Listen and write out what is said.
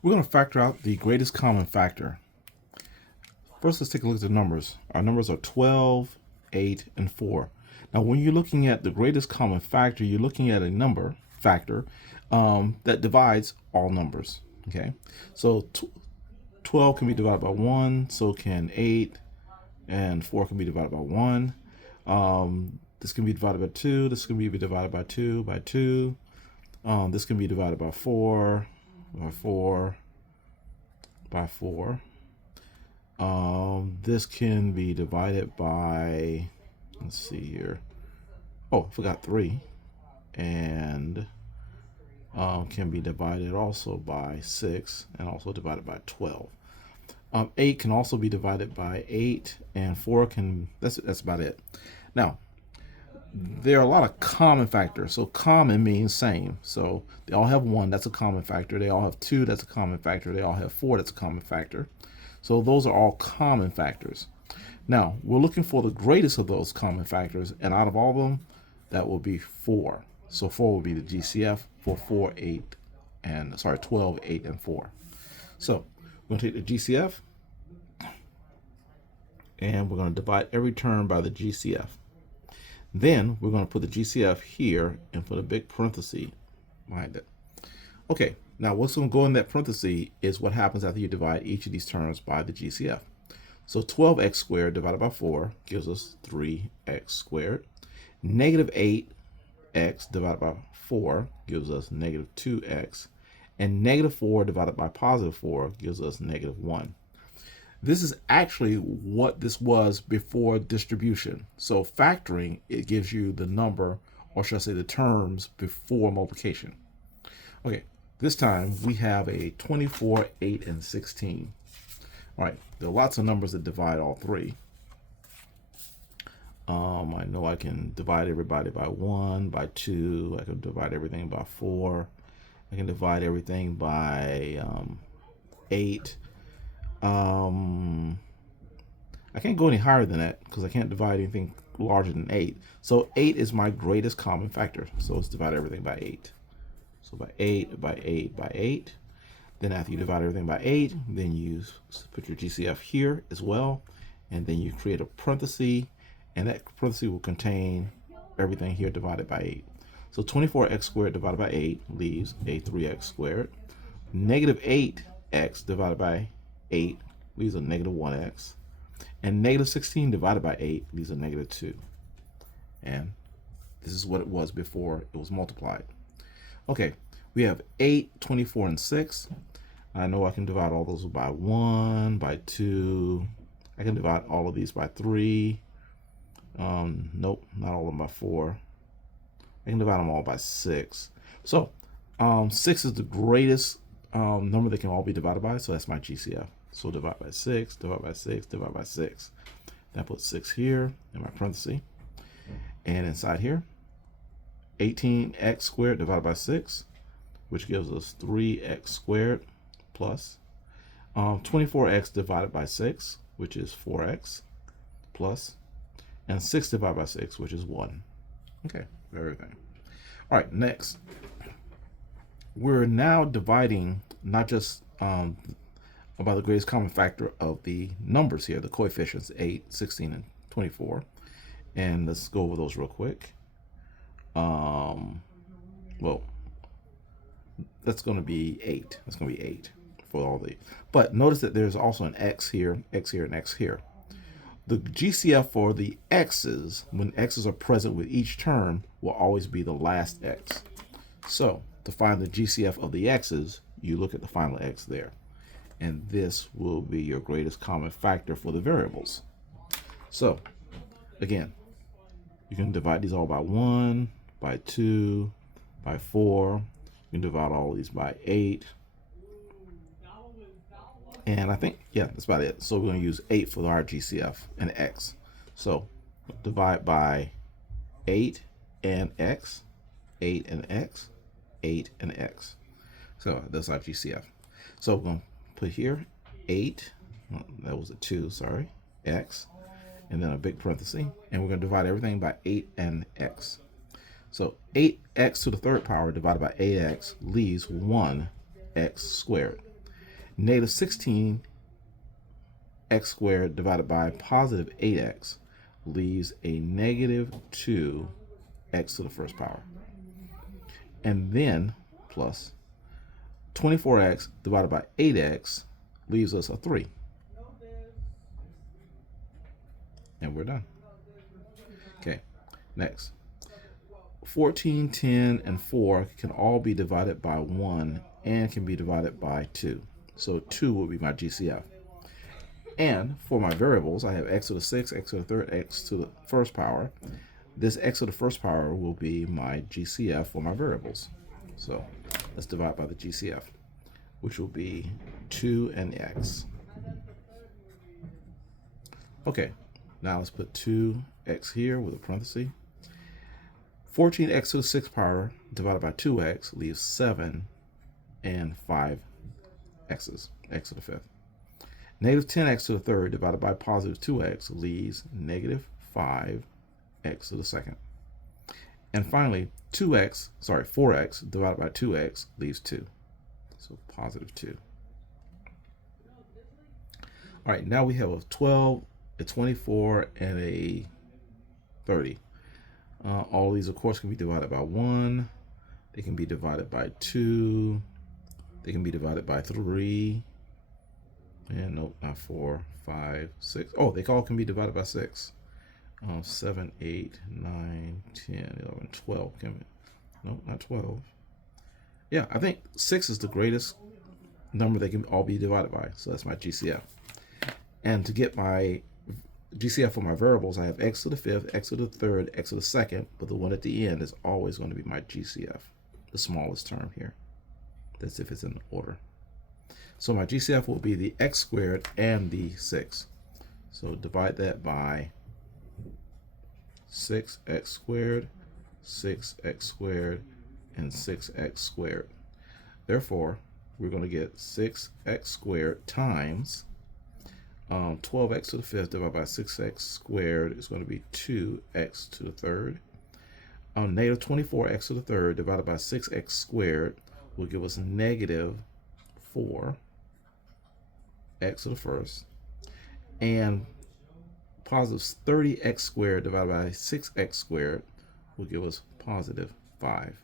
We're going to factor out the greatest common factor. First, let's take a look at the numbers. Our numbers are 12, 8, and 4. Now, when you're looking at the greatest common factor, you're looking at a number factor that divides all numbers. Okay, so 12 can be divided by 1, so can 8, and 4 can be divided by 1. This can be divided by 2, this can be divided by 2, by 2. This can be divided by 4, by 4, by 4. This can be divided by, let's see here. Oh, I forgot 3. And can be divided also by 6 and also divided by 12. 8 can also be divided by 8, and 4 can, that's about it. Now, there are a lot of common factors. So common means same. So they all have 1, that's a common factor. They all have 2, that's a common factor. They all have 4, that's a common factor. So those are all common factors. Now, we're looking for the greatest of those common factors, and out of all of them, that will be 4. So 4 will be the GCF for 4, 8, and 12, 8, and 4. So we're going to take the GCF, and we're going to divide every term by the GCF. Then we're going to put the GCF here and put a big parenthesis behind it. Okay, now what's going to go in that parenthesis is what happens after you divide each of these terms by the GCF. So 12x squared divided by 4 gives us 3x squared. Negative 8x divided by 4 gives us negative 2x. And negative 4 divided by positive 4 gives us negative 1. This is actually what this was before distribution. So factoring, it gives you the number, or should I say the terms, before multiplication. Okay, this time we have a 24, 8, and 16. All right, there are lots of numbers that divide all three. I know I can divide everybody by 1, by 2. I can divide everything by 4. I can divide everything by 8. I can't go any higher than that because I can't divide anything larger than 8. So 8 is my greatest common factor. So let's divide everything by 8. So by 8, by 8, by 8. Then after you divide everything by 8, then you put your GCF here as well. And then you create a parenthesis. And that parenthesis will contain everything here divided by 8. So 24x squared divided by 8 leaves a 3x squared. Negative 8x divided by 8 leaves a negative 1x. And negative 16 divided by 8 leaves a negative 2. And this is what it was before it was multiplied. Okay, we have 8, 24, and 6. I know I can divide all those by 1, by 2. I can divide all of these by 3. Nope, not all of them by 4. I can divide them all by 6. So 6 is the greatest number that can all be divided by, so that's my GCF. So divide by 6, divide by 6, divide by 6. Then I put 6 here in my parenthesis. And inside here, 18x squared divided by 6, which gives us 3x squared plus 24x divided by 6, which is 4x plus, and 6 divided by 6, which is 1. Okay, very good. All right, next. We're now dividing not just by the greatest common factor of the numbers here, the coefficients, 8, 16, and 24. And let's go over those real quick. Well, that's going to be 8. That's going to be 8 for all the. But notice that there's also an x here, and x here. The GCF for the x's, when x's are present with each term, will always be the last x. So to find the GCF of the x's, you look at the final x there. And this will be your greatest common factor for the variables. So again, you can divide these all by 1, by 2, by 4. You can divide all of these by 8. And I think, yeah, that's about it. So we're going to use 8 for our GCF and x. So divide by 8 and x, 8 and x, 8 and x. So that's our GCF. So we're going to put here 8, that was a 2, sorry, x, and then a big parenthesis. And we're going to divide everything by 8 and x. So 8x to the third power divided by 8x leaves 1x squared. Negative 16x squared divided by positive 8x leaves a negative 2x to the first power. And then plus 24x divided by 8x leaves us a 3. And we're done. Okay, next. 14, 10, and 4 can all be divided by 1 and can be divided by 2. So 2 will be my GCF. And for my variables, I have x to the 6th, x to the 3rd, x to the first power. This x to the first power will be my GCF for my variables. So let's divide by the GCF, which will be 2 and x. Okay, now let's put 2x here with a parenthesis. 14x to the 6th power divided by 2x leaves 7 and 5 x's, x to the 5th. Negative 10x to the 3rd divided by positive 2x leaves negative 5x to the 2nd. And finally, 4x divided by 2x leaves 2. So positive 2. All right, now we have a 12, a 24, and a 30. All of these, of course, can be divided by 1. They can be divided by 2. They can be divided by 3. And nope, not 4, 5, 6. Oh, they all can be divided by 6. 7, 8, 9, 10, 11, 12. Nope, not 12. Yeah, I think 6 is the greatest number they can all be divided by. So that's my GCF. And to get my GCF for my variables, I have x to the 5th, x to the 3rd, x to the 2nd, but the one at the end is always going to be my GCF, the smallest term here. That's if it's in order. So my GCF will be the x squared and the 6. So divide that by 6x squared, 6x squared, and 6x squared. Therefore, we're going to get 6x squared times 12x to the 5th divided by 6x squared is going to be 2x to the 3rd. Negative 24x to the 3rd divided by 6x squared will give us negative 4x to the 1st. And positive 30x squared divided by 6x squared will give us positive 5.